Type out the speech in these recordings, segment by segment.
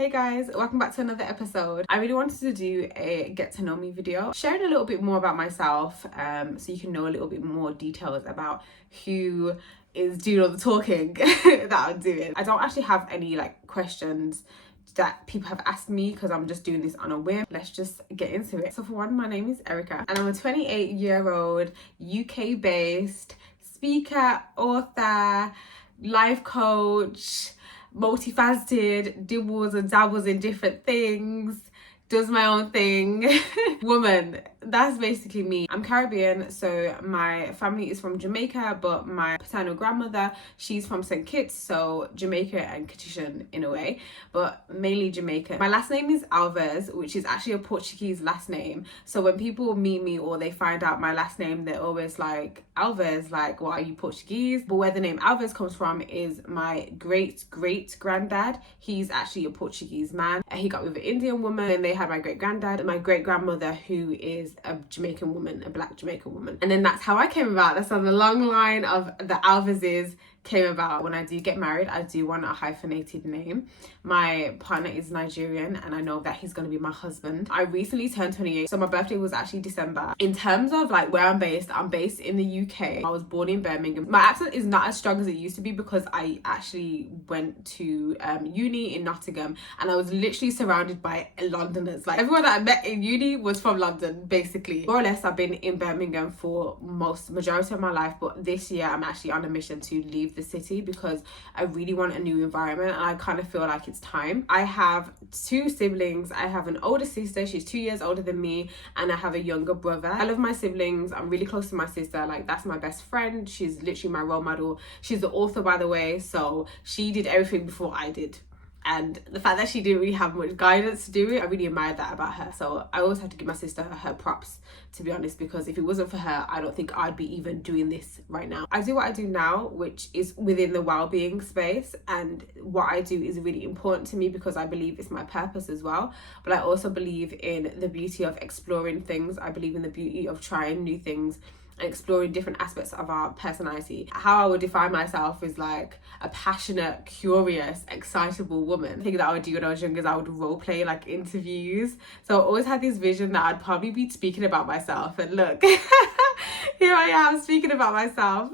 Hey guys, welcome back to another episode. I really wanted to do a get to know me video, sharing a little bit more about myself, so you can know a little bit more details about who is doing all the talking that I'm doing. I don't actually have any questions that people have asked me because I'm just doing this on a whim. Let's just get into it. So for one, my name is Erica and I'm a 28-year-old UK based speaker, author, life coach, multifaceted, dibbles and dabbles in different things, does my own thing woman. That's basically me. I'm Caribbean, so my family is from Jamaica, but my paternal grandmother, she's from St. Kitts, so Jamaica and Catition in a way, but mainly Jamaica. My last name is Alves, which is actually a Portuguese last name. So when people meet me or they find out my last name, they're always like, Alves, like, what, are you Portuguese? But where the name Alves comes from is my great granddad. He's actually a Portuguese man. He got with an Indian woman, and they had my great granddad and my great grandmother, who is a Jamaican woman, a black Jamaican woman. And then that's how I came about. That's how the long line of the Alveses came about. When I do get married, I do want a hyphenated name. My partner is Nigerian and I know that he's going to be my husband. I recently turned 28, so my birthday was actually December. In terms of where I'm based in the UK. I was born in Birmingham. My accent is not as strong as it used to be because I actually went to uni in Nottingham and I was literally surrounded by Londoners. Like, everyone that I met in uni was from London, basically. More or less, I've been in Birmingham for majority of my life, but this year I'm actually on a mission to leave the city because I really want a new environment and I kind of feel like it's time. I have two siblings. I have an older sister, she's 2 years older than me, and I have a younger brother. I love my siblings. I'm really close to my sister. Like, that's my best friend. She's literally my role model. She's the author, by the way, so she did everything before I did. And the fact that she didn't really have much guidance to do it, I really admired that about her. So I always have to give my sister her props, to be honest, because if it wasn't for her, I don't think I'd be even doing this right now. I do what I do now, which is within the well-being space, and what I do is really important to me because I believe it's my purpose as well. But I also believe in the beauty of exploring things. I believe in the beauty of trying new things, exploring different aspects of our personality. How I would define myself is like a passionate, curious, excitable woman. The thing that I would do when I was younger is I would role play interviews. So I always had this vision that I'd probably be speaking about myself, and look, here I am speaking about myself.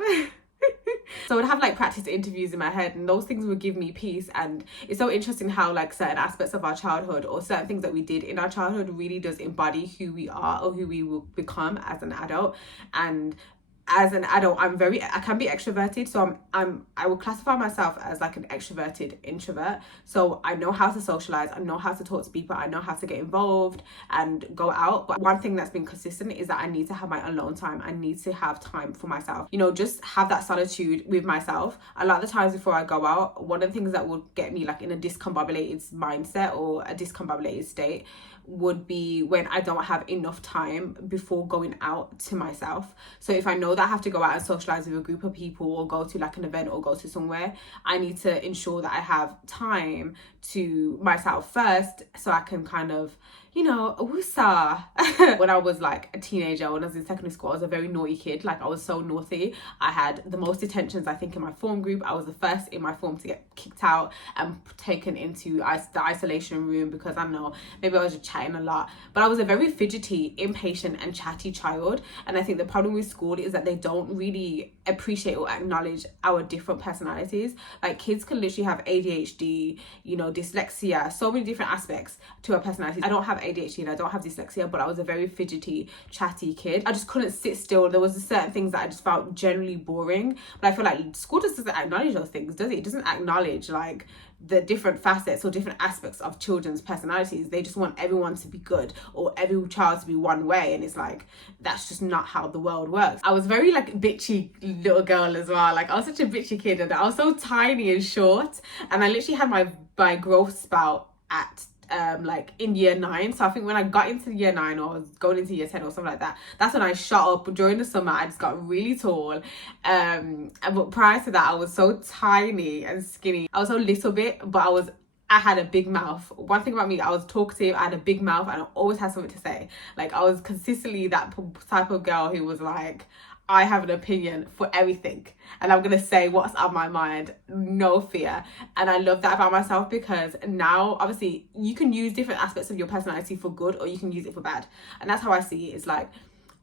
So I would have practice interviews in my head, and those things would give me peace. And it's so interesting how certain aspects of our childhood or certain things that we did in our childhood really does embody who we are or who we will become as an adult. And as an adult, I can be extroverted, so I will classify myself as an extroverted introvert. So I know how to socialize, I know how to talk to people, I know how to get involved and go out. But one thing that's been consistent is that I need to have my alone time. I need to have time for myself, just have that solitude with myself. A lot of the times before I go out, one of the things that will get me in a discombobulated mindset or a discombobulated state would be when I don't have enough time before going out to myself. So if I know that I have to go out and socialize with a group of people or go to an event or go to somewhere, I need to ensure that I have time to myself first so I can kind of woosah. When I was a teenager, when I was in secondary school, I was a very naughty kid. I was so naughty. I had the most detentions, I think, in my form group. I was the first in my form to get kicked out and taken into the isolation room because I don't know, maybe I was just chatting a lot. But I was a very fidgety, impatient and chatty child. And I think the problem with school is that they don't really appreciate or acknowledge our different personalities. Kids can literally have ADHD, dyslexia, so many different aspects to our personalities. I don't have ADHD and I don't have dyslexia, but I was a very fidgety, chatty kid. I just couldn't sit still. There was certain things that I just found generally boring. But I feel school just doesn't acknowledge those things, does it? It doesn't acknowledge the different facets or different aspects of children's personalities. They just want everyone to be good or every child to be one way, and it's that's just not how the world works. I was very bitchy little girl as well. I was such a bitchy kid, and I was so tiny and short, and I literally had my growth spout at in year 9. So I think when I got into year 9 or I was going into year 10 or something like that, that's when I shot up. During the summer I just got really tall, but prior to that I was so tiny and skinny. I was so little bit, but I had a big mouth. One thing about me, I was talkative, I had a big mouth, and I always had something to say. I was consistently that type of girl who was I have an opinion for everything, and I'm gonna say what's on my mind, no fear. And I love that about myself, because now obviously you can use different aspects of your personality for good, or you can use it for bad. And that's how I see it. It's like,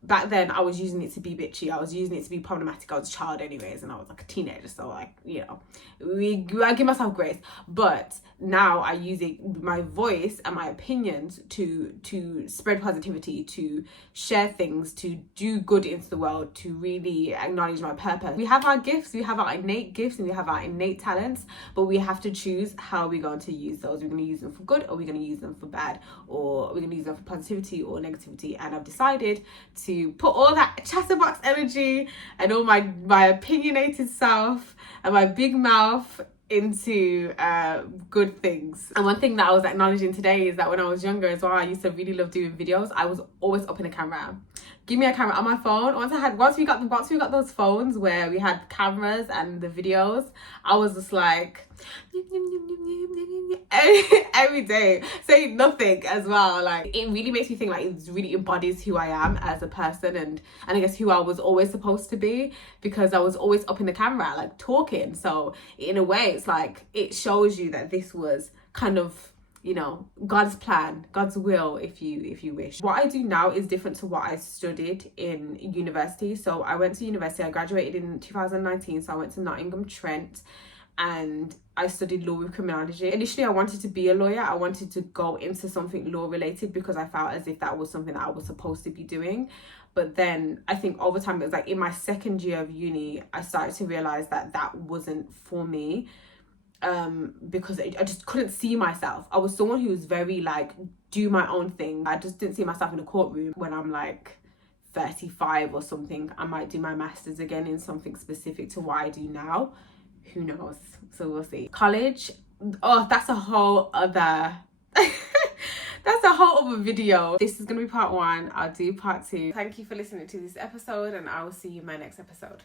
back then I was using it to be bitchy, I was using it to be problematic. I was a child anyways, and I was like a teenager, so like, you know, I give myself grace. But now I use it, my voice and my opinions, to spread positivity, to share things, to do good into the world, to really acknowledge my purpose. We have our gifts, we have our innate gifts, and we have our innate talents, but we have to choose how we're going to use those. We're going to use them for good, or we're going to use them for bad, or we're going to use them for positivity or negativity. And I've decided to put all that chatterbox energy and all my opinionated self and my big mouth into good things. And one thing that I was acknowledging today is that when I was younger as well, I used to really love doing videos. I was always up in the camera. Give me a camera on my phone. Once we got those phones where we had cameras and the videos, I was just like every day saying nothing as well. Like, it really makes me think, like, it really embodies who I am as a person, and I guess who I was always supposed to be, because I was always up in the camera, like, talking. So in a way, it's like, it shows you that this was kind of, you know, God's plan, God's will, if you wish. What I do now is different to what I studied in university. So I went to university, I graduated in 2019, so I went to Nottingham Trent, and I studied law with criminology. Initially, I wanted to be a lawyer. I wanted to go into something law related, because I felt as if that was something that I was supposed to be doing. But then I think over time, it was like in my second year of uni, I started to realize that that wasn't for me. Because I just couldn't see myself. I was someone who was very like, do my own thing. I just didn't see myself in a courtroom. When I'm like 35 or something, I might do my master's again in something specific to what I do now. Who knows? So we'll see. College, oh, that's a whole other that's a whole other video. This is gonna be part 1. I'll do part 2. Thank you for listening to this episode, and I will see you in my next episode.